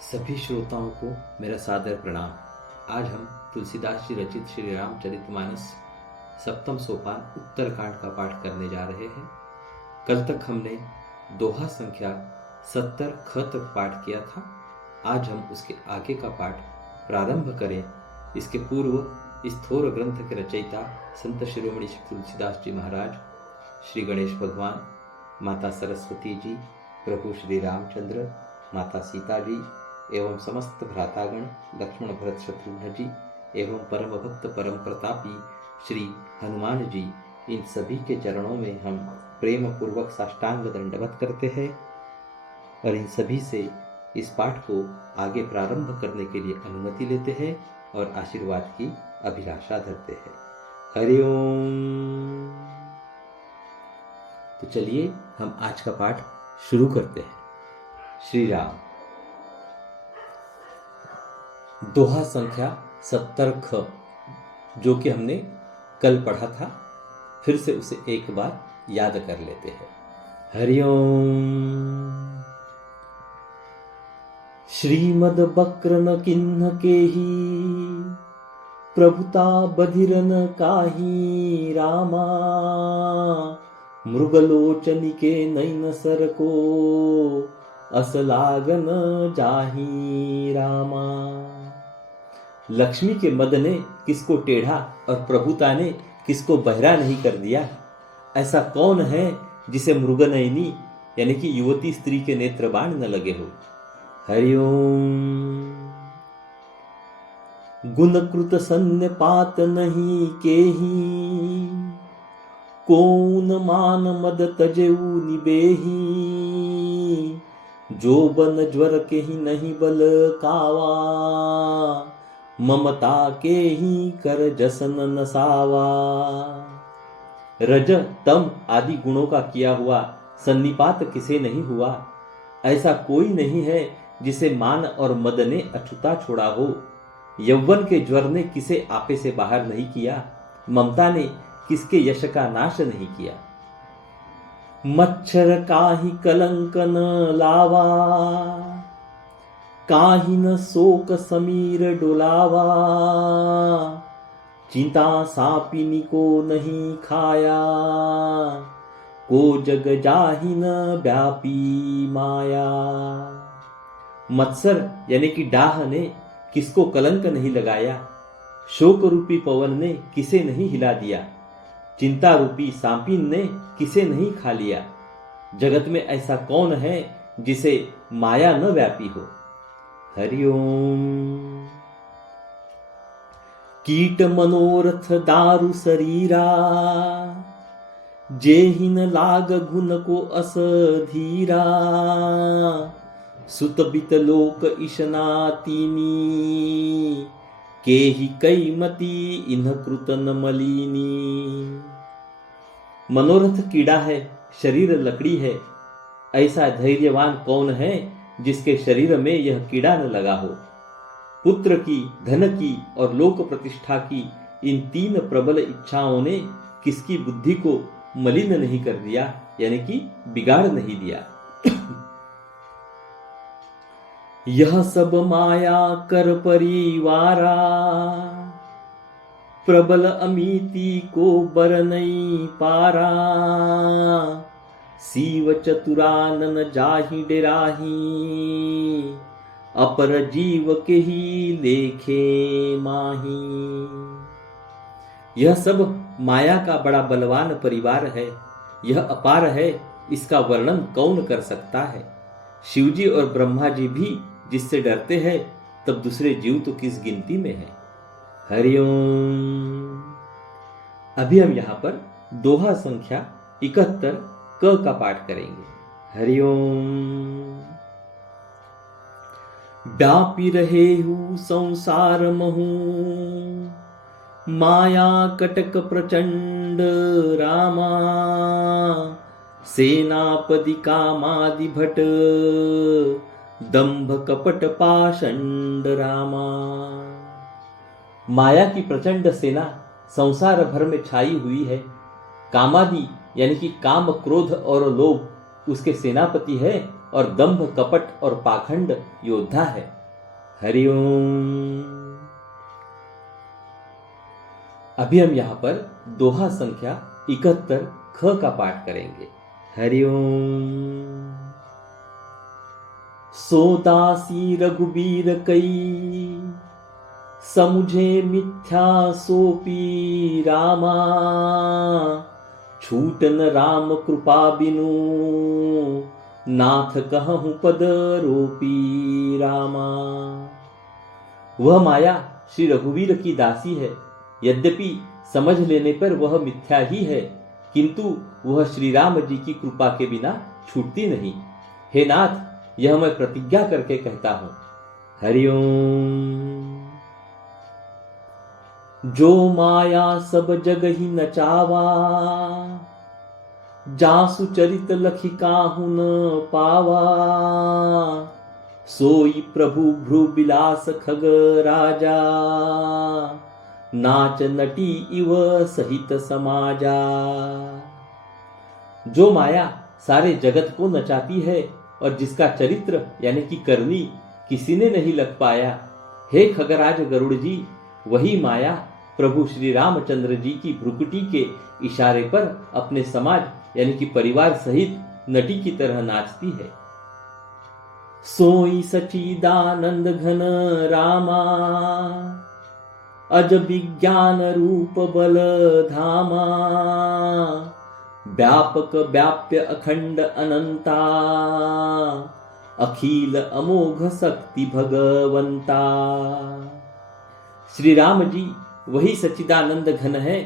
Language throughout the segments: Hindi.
सभी श्रोताओं को मेरा सादर प्रणाम। आज हम तुलसीदास जी रचित श्री रामचरितमानस सप्तम सोपान उत्तरकांड का पाठ करने जा रहे हैं। कल तक हमने दोहा संख्या 70 ख तक पाठ किया था। आज हम उसके आगे का पाठ प्रारंभ करें। इसके पूर्व इस थोर ग्रंथ के रचयिता संत शिरोमणि श्री तुलसीदास जी महाराज, श्री गणेश भगवान, माता सरस्वती जी, प्रभु श्री रामचंद्र, माता सीता जी एवं समस्त भ्रातागण लक्ष्मण भरत शत्रुघ्न जी एवं परम भक्त परम प्रतापी श्री हनुमान जी, इन सभी के चरणों में हम प्रेम पूर्वक साष्टांग दंडवत करते हैं और इन सभी से इस पाठ को आगे प्रारंभ करने के लिए अनुमति लेते हैं और आशीर्वाद की अभिलाषा धरते हैं। हरिओम। तो चलिए हम आज का पाठ शुरू करते हैं। श्री राम। दोहा संख्या 70 ख, जो कि हमने कल पढ़ा था, फिर से उसे एक बार याद कर लेते हैं। हरिओम। श्रीमद बक्रन किन्ह केही, प्रभुता बधिरन काही रामा, मृगलोचनी के नैन सर को, असलागन जाही रामा। लक्ष्मी के मद ने किसको टेढ़ा और प्रभुता ने किसको बहरा नहीं कर दिया। ऐसा कौन है जिसे मृगनयनी यानी कि युवती स्त्री के नेत्र बाण न लगे हो। हरिओम। गुणकृत सन्निपात नहीं केही, कौन मान मद तजेऊ निबेही, जो बन ज्वर के ही नहीं बल कावा, ममता के ही कर जसन नसावा। रज तम आदि गुणों का किया हुआ सन्निपात किसे नहीं हुआ। ऐसा कोई नहीं है जिसे मान और मद ने अछूता छोड़ा हो। यौवन के ज्वर ने किसे आपे से बाहर नहीं किया। ममता ने किसके यश का नाश नहीं किया। मच्छर काहि कलंक न लावा, काहि न शोक समीर डुलावा, चिंता सापिनी को नहीं खाया, को जग जाहि न व्यापी माया। मत्सर यानी कि डाह ने किसको कलंक नहीं लगाया। शोक रूपी पवन ने किसे नहीं हिला दिया। चिंता रूपी सांपिन ने किसे नहीं खा लिया। जगत में ऐसा कौन है जिसे माया न व्यापी हो। हरिओम। कीट मनोरथ दारु शरीरा, जेहिन लाग गुण को अस धीरा, सुत बित लोक ईशना तीनी, केहि कई मती इन्ह कृतन मलिनी। मनोरथ कीड़ा है, शरीर लकड़ी है। ऐसा धैर्यवान कौन है जिसके शरीर में यह कीड़ा न लगा हो। पुत्र की, धन की और लोक प्रतिष्ठा की इन तीन प्रबल इच्छाओं ने किसकी बुद्धि को मलिन नहीं कर दिया, यानी कि बिगाड़ नहीं दिया। यह सब माया कर परिवारा, प्रबल अमिति को बर नहीं पारा, शिव चतुरानन जाहि डेराही, अपर जीव के ही लेखे माही। यह सब माया का बड़ा बलवान परिवार है। यह अपार है, इसका वर्णन कौन कर सकता है। शिवजी और ब्रह्मा जी भी जिससे डरते हैं, तब दूसरे जीव तो किस गिनती में है। हरिओम। अभी हम यहां पर दोहा संख्या 71 क का पाठ करेंगे। हरिओम। व्यापी रहेहु संसार महु, माया कटक प्रचंड रामा, सेनापति कामादि भट, दंभ कपट पाषंड रामा। माया की प्रचंड सेना संसार भर में छाई हुई है। कामादि यानी कि काम, क्रोध और लोभ उसके सेनापति है और दंभ कपट और पाखंड योद्धा है। हरिओम। अभी हम यहाँ पर दोहा संख्या 71 ख का पाठ करेंगे। हरिओम। सोदासी रघुबीर कई, समुझे मिथ्या सोपी रामा, छूटन राम कृपा बिनु, नाथ कहूँ पद रोपी रामा। वह माया श्री रघुवीर की दासी है, यद्यपि समझ लेने पर वह मिथ्या ही है, किंतु वह श्री राम जी की कृपा के बिना छूटती नहीं। हे नाथ, यह मैं प्रतिज्ञा करके कहता हूं। हरिओम। जो माया सब जग ही नचावा, जासु चरित लखिकाहु न पावा, सोई प्रभु भ्रु बिलास खग राजा, नाच नटी इव सहित समाजा। जो माया सारे जगत को नचाती है और जिसका चरित्र यानी कि करनी किसी ने नहीं लग पाया, हे खगराज गरुड़ जी, वही माया प्रभु श्री रामचंद्र जी की भ्रुकुटी के इशारे पर अपने समाज यानी कि परिवार सहित नटी की तरह नाचती है। सोई सचिदानंद घन रामा, अज विज्ञान रूप बल धामा, व्यापक व्याप्य अखंड अनंता, अखिल अमोघ शक्ति भगवंता। श्री राम जी वही सच्चिदानंद घन है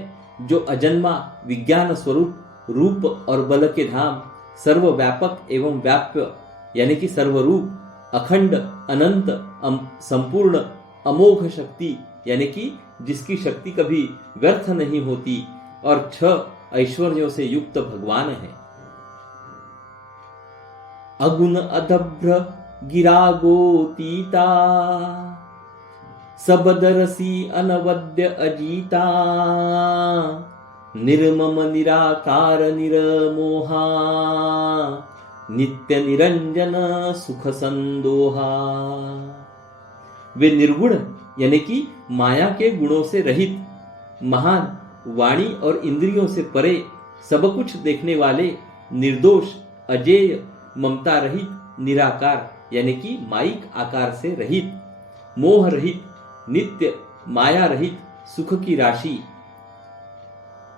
जो अजन्मा विज्ञान स्वरूप रूप और बल के धाम, सर्वव्यापक एवं व्याप्य यानी कि सर्वरूप, अखंड अनंत संपूर्ण अमोघ शक्ति यानी कि जिसकी शक्ति कभी व्यर्थ नहीं होती और 6 ऐश्वर्यों से युक्त भगवान है। अगुण अदभ्र गिरा गोतीता, सबदरसी अनवद्य अजीता, निर्मम निराकार निरमोहा, नित्य निरंजन सुख संदोहा। वे निर्गुण यानी कि माया के गुणों से रहित, महान, वाणी और इंद्रियों से परे, सब कुछ देखने वाले, निर्दोष, अजेय, ममता रहित, निराकार यानी कि माइक आकार से रहित, मोह रहित, नित्य, माया रहित, सुख की राशि,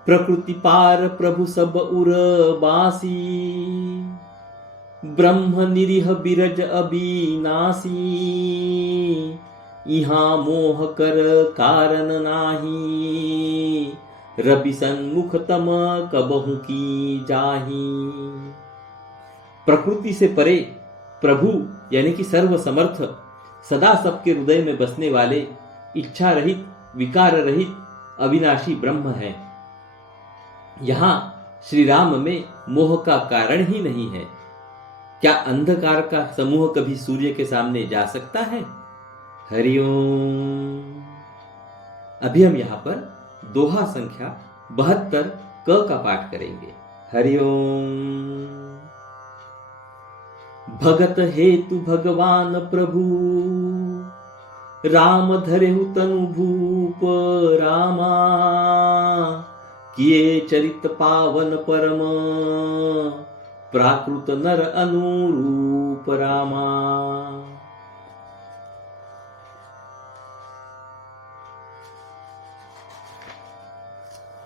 प्रकृति पार प्रभु सब उर बासी, ब्रह्म निरीह बिरज अविनाशी, इहाँ मोह कर कारण नाही, रवि सन्मुख तम कबहु की जाही। प्रकृति से परे प्रभु यानी कि सर्व समर्थ, सदा सबके हृदय में बसने वाले, इच्छा रहित, विकार रहित, अविनाशी ब्रह्म है। यहां श्री राम में मोह का कारण ही नहीं है। क्या अंधकार का समूह कभी सूर्य के सामने जा सकता है? हरिओम। अभी हम यहां पर दोहा संख्या 72 क का पाठ करेंगे। हरिओम। भगत हेतु भगवान प्रभु, राम धरेहु तनु भूप रामा, किए चरित पावन परम, प्राकृत नर अनुरूप रामा।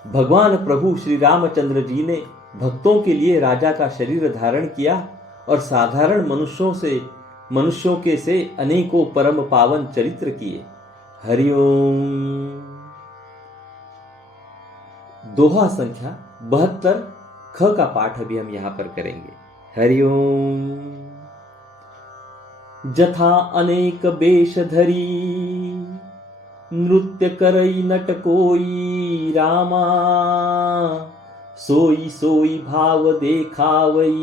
भगवान प्रभु श्री रामचंद्र जी ने भक्तों के लिए राजा का शरीर धारण किया और साधारण मनुष्यों के से अनेकों परम पावन चरित्र किए। हरिओम। दोहा संख्या 72 ख का पाठ अभी हम यहां पर करेंगे। हरिओम। जथा अनेक वेश धरी, नृत्य करई नट कोई रामा, सोई सोई भाव देखावई,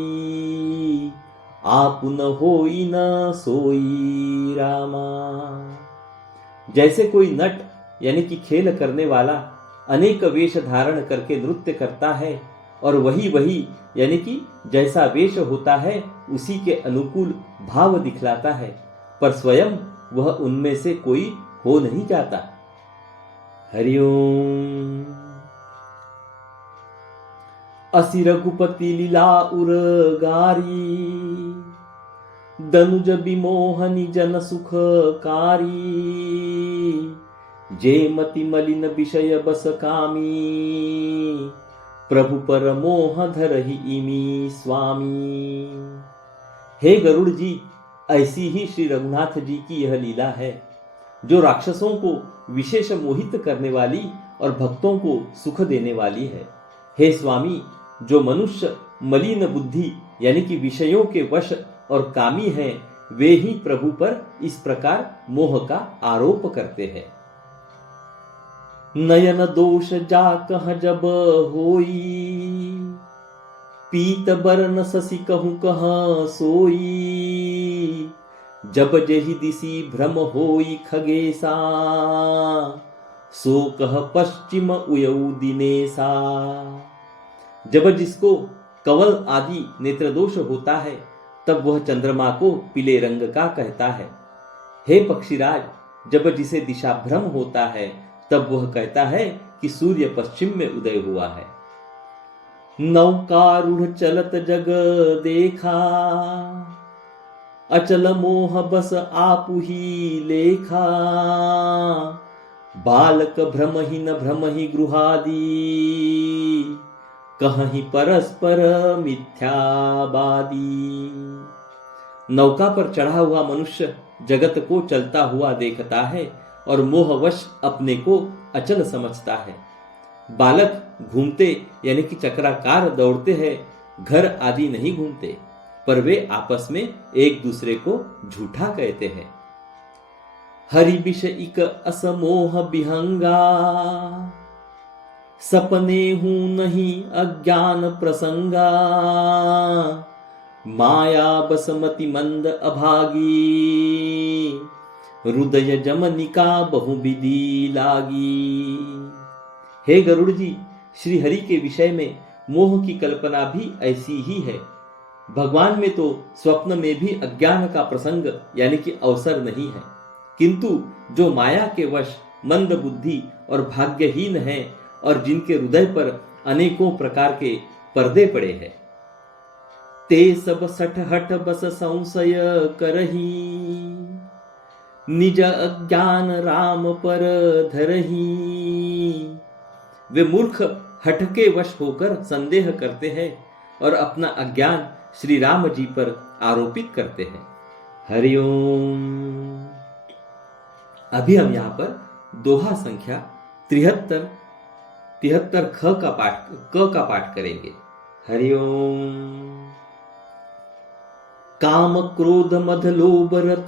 आप न होई न सोई रामा। जैसे कोई नट यानी कि खेल करने वाला अनेक वेश धारण करके नृत्य करता है और वही यानी कि जैसा वेश होता है उसी के अनुकूल भाव दिखलाता है, पर स्वयं वह उनमें से कोई हो नहीं जाता। हरिओम। असि रघुपति लीला उरगारी, दनुज विमोहनी जन सुखकारी। जे मति मलिन विषय बस कामी, प्रभु पर मोह धरहि इमी स्वामी। हे गरुड़ जी, ऐसी ही श्री रघुनाथ जी की यह लीला है, जो राक्षसों को विशेष मोहित करने वाली और भक्तों को सुख देने वाली है। हे स्वामी, जो मनुष्य मलिन बुद्धि यानी कि विषयों के वश और कामी हैं, वे ही प्रभु पर इस प्रकार मोह का आरोप करते हैं। नयन दोष जा कह जब होई, पीत बरन शशि कहूं कह सोई। जब जेहि दिसी भ्रम होई खगेसा, सो कह पश्चिम उयऊ दिनेसा। जब जिसको कवल आदि नेत्रदोष होता है, तब वह चंद्रमा को पीले रंग का कहता है। हे पक्षीराज, जब जिसे दिशा भ्रम होता है, तब वह कहता है कि सूर्य पश्चिम में उदय हुआ है। नौकारूढ़ चलत जग देखा, अचल मोह बस आपु ही लेखा। बालक भ्रमहीन भ्रमहि गृहादि, कहीं परस्पर मिथ्याबादी। नौका पर चढ़ा हुआ मनुष्य जगत को चलता हुआ देखता है और मोहवश अपने को अचल समझता है। बालक घूमते यानी कि चक्राकार दौड़ते हैं, घर आदि नहीं घूमते, पर वे आपस में एक दूसरे को झूठा कहते हैं। हरि विष इक असमोह विहंगा, सपने हूं नहीं अज्ञान प्रसंगा। माया बसमति मंद अभागी, हृदय जमनिका बहुविधि लागी। हे गरुड़ जी, श्री हरि के विषय में मोह की कल्पना भी ऐसी ही है। भगवान में तो स्वप्न में भी अज्ञान का प्रसंग यानी कि अवसर नहीं है, किंतु जो माया के वश मंद बुद्धि और भाग्यहीन है और जिनके हृदय पर अनेकों प्रकार के पर्दे पड़े हैं, ते सब सठ हठ बस संशय करही। निज अज्ञान राम पर धरही। वे मूर्ख हठ के वश होकर संदेह करते हैं और अपना अज्ञान श्री राम जी पर आरोपित करते हैं। हरिओम। अभी हम यहाँ पर दोहा संख्या 73 क का पाठ करेंगे। हरिओम। काम क्रोध मद लोभ रत,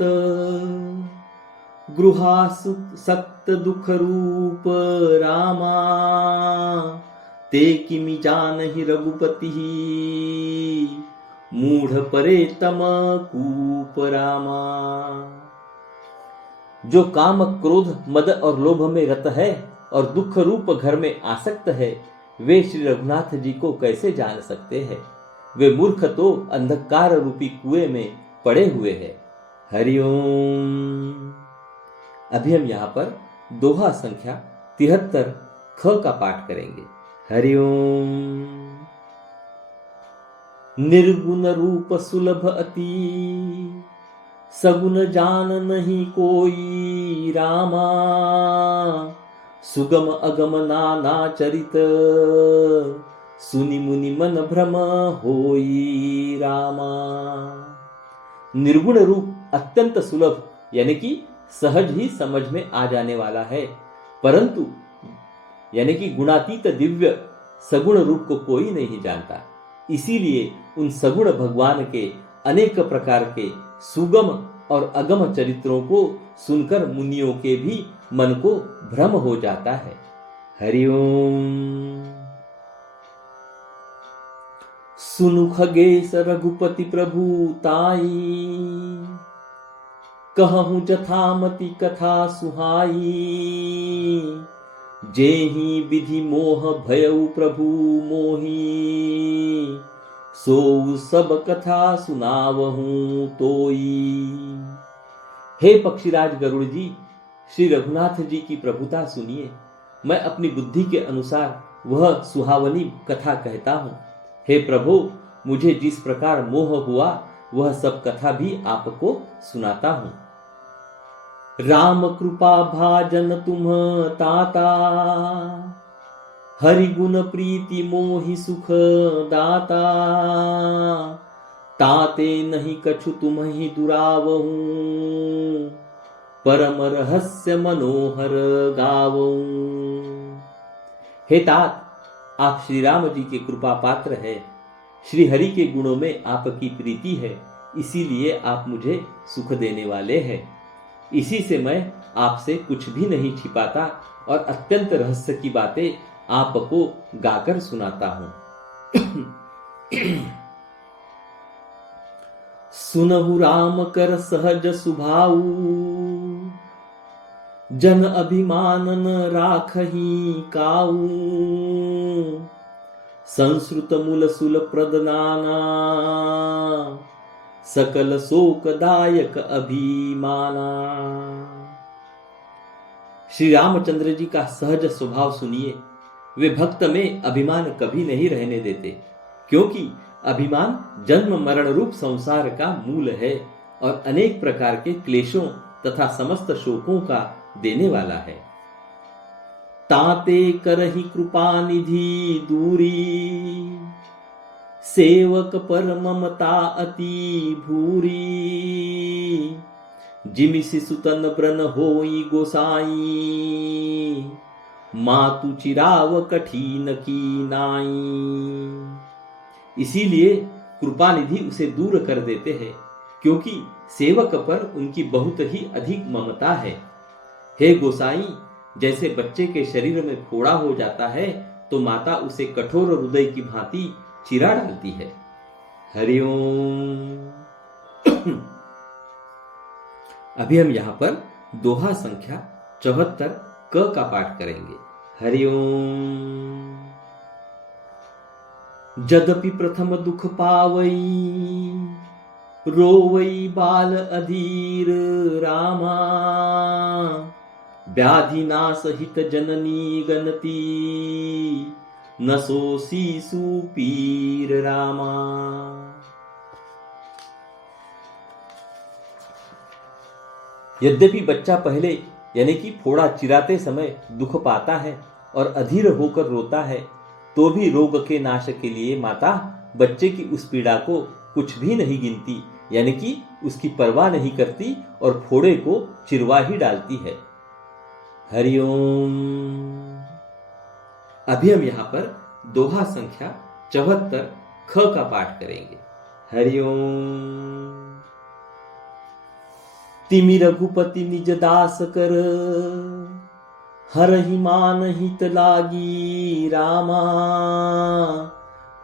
गृहासु सक्त दुख रूप रामा। ते किमि जानहि रघुपति, मूढ़ परे तम कूप रामा। जो काम क्रोध मद और लोभ में रत है और दुख रूप घर में आसक्त है, वे श्री रघुनाथ जी को कैसे जान सकते हैं? वे मूर्ख तो अंधकार रूपी कुएं में पड़े हुए हैं। हरिओम। अभी हम यहाँ पर दोहा संख्या 73 ख का पाठ करेंगे। हरिओम। निर्गुण रूप सुलभ अति, सगुन जान नहीं कोई रामा। सुगम अगम नाना चरित, सुनि मुनि मन भ्रम होई रामा। निर्गुण रूप अत्यंत सुलभ यानी कि सहज ही समझ में आ जाने वाला है, परंतु यानी कि गुणातीत दिव्य सगुण रूप को कोई नहीं जानता। इसीलिए उन सगुण भगवान के अनेक प्रकार के सुगम और अगम चरित्रों को सुनकर मुनियों के भी मन को भ्रम हो जाता है। हरिओम। सुनु खगेश रघुपति प्रभु ताई, कहूं जथामति कथा सुहाई। जेहि विधि मोह भयउ प्रभु मोही, सो सब कथा सुनावहूं तोई। हे पक्षीराज गरुड़ जी, श्री रघुनाथ जी की प्रभुता सुनिए। मैं अपनी बुद्धि के अनुसार वह सुहावनी कथा कहता हूं। हे प्रभु, मुझे जिस प्रकार मोह हुआ वह सब कथा भी आपको सुनाता हूं। राम कृपा भाजन तुम ताता, हरि गुण प्रीति मोहि सुख दाता। ताते नहीं कछु तुम ही दुरावहूं, परम रहस्य मनोहर गावऊं। हे तात, आप श्री राम जी के कृपा पात्र है। श्री हरि के गुणों में आपकी प्रीति है, इसीलिए आप मुझे सुख देने वाले हैं। इसी से मैं आपसे कुछ भी नहीं छिपाता और अत्यंत रहस्य की बातें आपको गाकर सुनाता हूं। सुनहु राम कर सहज सुभाऊ, जन अभिमान न राखही काऊ। संस्कृत मूल सुल प्रदनाना, सकल शोकदायक अभिमाना। श्री रामचंद्र जी का सहज स्वभाव सुनिए। वे भक्त में अभिमान कभी नहीं रहने देते, क्योंकि अभिमान जन्म मरण रूप संसार का मूल है और अनेक प्रकार के क्लेशों तथा समस्त शोकों का देने वाला है। ताते करहि कृपा निधि दूरी, सेवक पर ममता अति भूरी। जिमिसि सुतन ब्रन होई गोसाई, मातु चिराव कठिन की नाई। इसीलिए कृपा निधि उसे दूर कर देते हैं, क्योंकि सेवक पर उनकी बहुत ही अधिक ममता है। हे गोसाई, जैसे बच्चे के शरीर में फोड़ा हो जाता है तो माता उसे कठोर हृदय की भांति चिरा डालती है। हरिओम। अभी हम यहां पर दोहा संख्या 74 क का पाठ करेंगे। हरिओम। जदपि प्रथम दुख पावई, रोवई बाल अधीर रामा। व्याधि नाश हित जननी गणती, नसो शिशु पीर रामा। यद्यपि बच्चा पहले यानी कि फोड़ा चिराते समय दुख पाता है और अधीर होकर रोता है, तो भी रोग के नाश के लिए माता बच्चे की उस पीड़ा को कुछ भी नहीं गिनती, यानी कि उसकी परवाह नहीं करती और फोड़े को चिरवा ही डालती है। हरिओम। अभी हम यहां पर दोहा संख्या 74 ख का पाठ करेंगे। हरिओम। तिमि रघुपति निज दास कर, हरहि मान हित लागी रामा।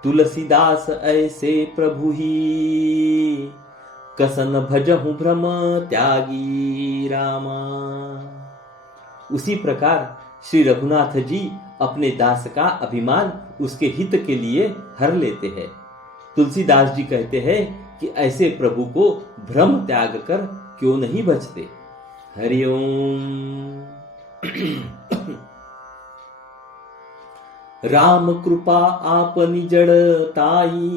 तुलसीदास ऐसे प्रभु ही, कसन भजहु भ्रम त्यागी रामा। उसी प्रकार श्री रघुनाथ जी अपने दास का अभिमान उसके हित के लिए हर लेते हैं। तुलसीदास जी कहते हैं कि ऐसे प्रभु को भ्रम त्याग कर क्यों नहीं बचते। हरिओम। राम कृपा आपनी जड़ताई,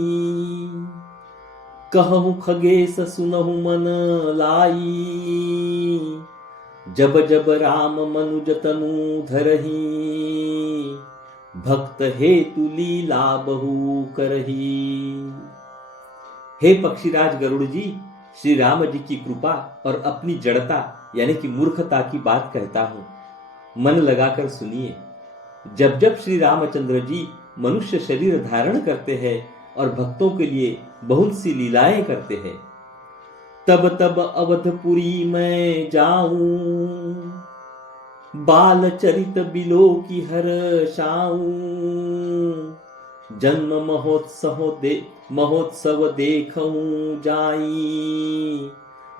कहूं खगेश सुनहु मन लाई। जब जब राम मनुज तनु धरही, भक्त हेतु लीला बहु करही। हे पक्षीराज गरुड़ जी, श्री राम जी की कृपा और अपनी जड़ता यानी कि मूर्खता की बात कहता हूं, मन लगाकर सुनिए। जब जब श्री रामचंद्र जी मनुष्य शरीर धारण करते हैं और भक्तों के लिए बहुत सी लीलाएं करते हैं, तब तब अवधपुरी में जाऊं, बाल चरित बिलो की हर शाऊं। जन्म महोत्सव देखूं जाई,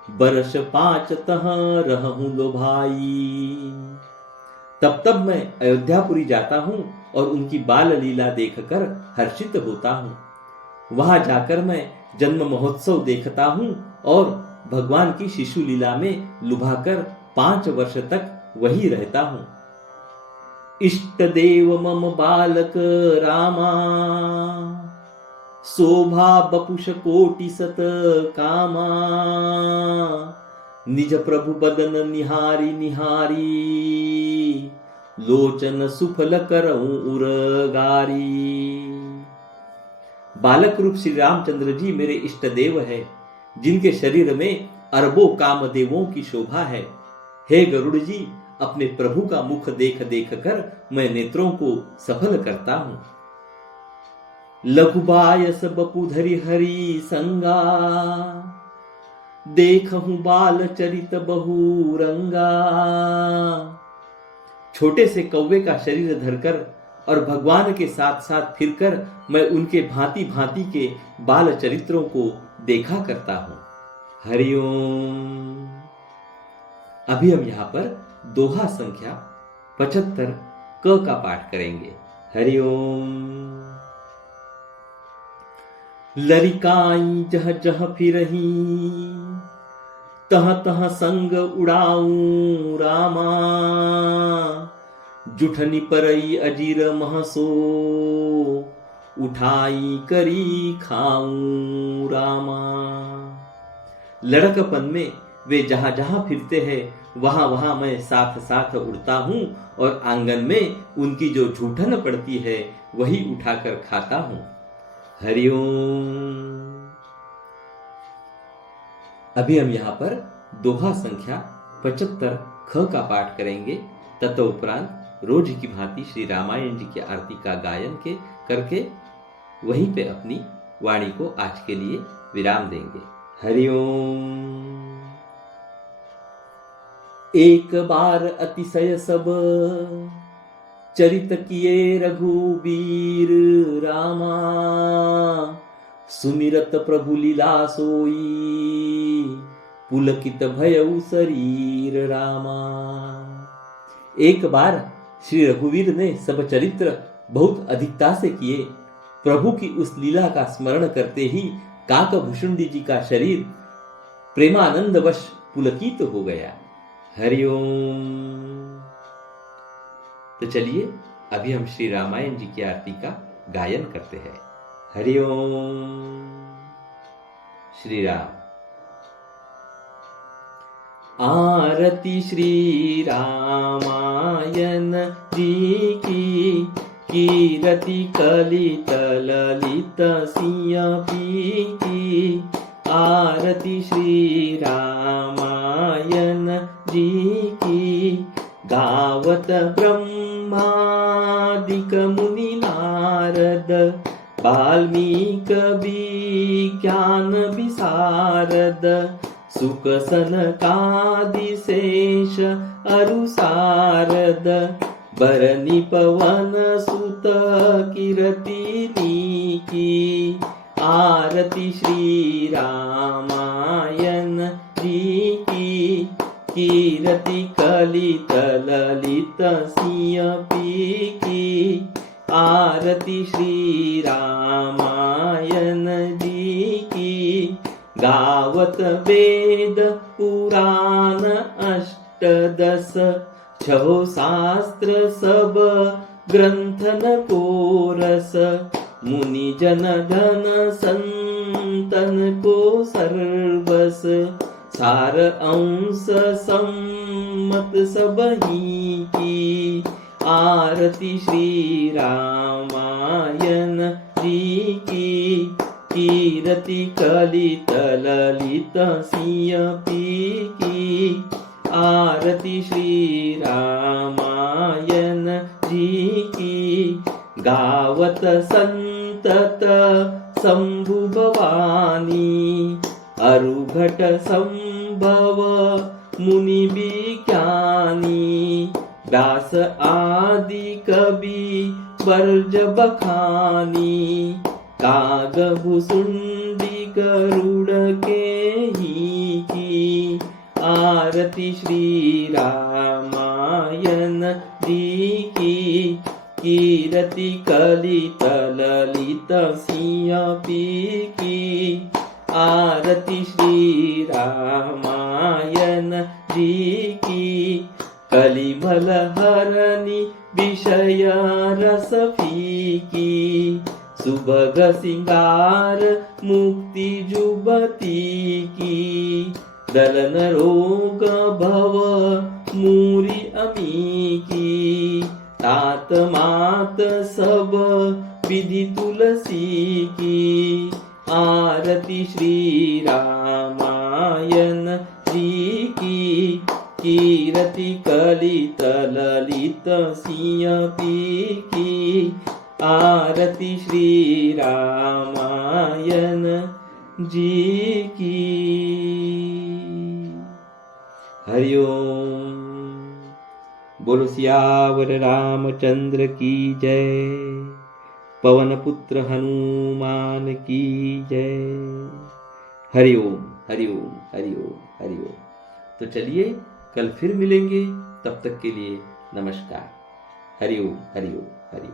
बरस 5 तह रहूं लो भाई। तब तब मैं अयोध्यापुरी जाता हूं और उनकी बाल लीला देखकर हर्षित होता हूं। वहां जाकर मैं जन्म महोत्सव देखता हूं और भगवान की शिशु लीला में लुभाकर 5 वर्ष तक वही रहता हूं। इष्ट देव मम बालक रामा, शोभा बपुष कोटि सत कामा, निज प्रभु बदन निहारी निहारी, लोचन सुफल करऊं उरगारी। बालक रूप श्री रामचंद्र जी मेरे इष्ट देव है, जिनके शरीर में अरबों कामदेवों की शोभा है। हे गरुड़ जी, अपने प्रभु का मुख देख देख कर मैं नेत्रों को सफल करता हूं। लघुबायस बपुधरि हरि संगा, देखहूं बाल चरित बहु रंगा। छोटे से कौवे का शरीर धरकर और भगवान के साथ साथ फिरकर मैं उनके भांति भांति के बाल चरित्रों को देखा करता हूं। हरिओम। अभी हम यहां पर दोहा संख्या 75 क का पाठ करेंगे। हरिओम। लरिकाई जह जह फिरही, तह तह संग उड़ाऊं रामा। जुठनी परई अजीर महसो, उठाई करी खाऊं रामा। लड़कपन में वे जहां जहां फिरते हैं वहां वहां मैं साथ साथ उड़ता हूं और आंगन में उनकी जो झूठन पड़ती है वही उठाकर खाता हूं। हरिओम। अभी हम यहां पर दोहा संख्या 75 ख का पाठ करेंगे। तत्उपरांत रोज की भांति श्री रामायण जी की आरती का गायन करके वहीं पे अपनी वाणी को आज के लिए विराम देंगे। हरिओम। एक बार अतिशय सब चरित किए रघुवीर रामा। सुमिरत प्रभु लीला सोई, पुलकित भयउ शरीर रामा। एक बार श्री रघुवीर ने सब चरित्र बहुत अधिकता से किए। प्रभु की उस लीला का स्मरण करते ही काकभूषुंडी जी का शरीर प्रेमानंदवश पुलकित हो गया। हरिओम। तो चलिए अभी हम श्री रामायण जी की आरती का गायन करते हैं। हरिओम। श्री राम। आरती श्री रामायण जी की, कीरति कलित ललित सिंह पी की। आरती श्री रामायण जी की, गावत ब्रह्मादिक मुनि नारद। वाल्मीकि विज्ञान विशारद, सुक सनकादि शेष अरु सारद। बरनी पवन सुत कीरति की। आरती श्री रामायण जी की, कीरति कलित ललित सिंह पी की। आरती श्री रामायण जी की, गावत वेद पुराण अष्टदश। छहो शास्त्र सब ग्रंथन को रस। मुनि जन धन संतन को सर्वस। सार अंश सम्मत सबही की। आरती श्री रामायण जी की, कीरति कलित ललित सिंह पी की। आरती श्री रामायण जी की, गावत संतत शंभु भवानी। अरुघट संभव मुनि विज्ञानी। व्यास आदि कवि वर्ज बखानी। कागभूषुंडी गरुड़ के ही की। आरती श्री रामायण जी की, कीरति कलित ललित सिंह पीकी आरती श्री रामायण जी की कलिमल हरनी विषय रस फीकी सुभग सिंगार मुक्ति जुबती की दलन रोग भव मूरी अमी की तात मात सब विधि तुलसी की आरती श्री रामायण जी की कीरति कलित ललित सिंह पीकी आरती श्री रामायण जी की। हरिओम। बोलो सियावर रामचंद्र की जय। पवन पुत्र हनुमान की जय। हरिओम हरिओम हरिओम हरिओम। तो चलिए कल फिर मिलेंगे, तब तक के लिए नमस्कार। हरिओम हरिओम हरिओम।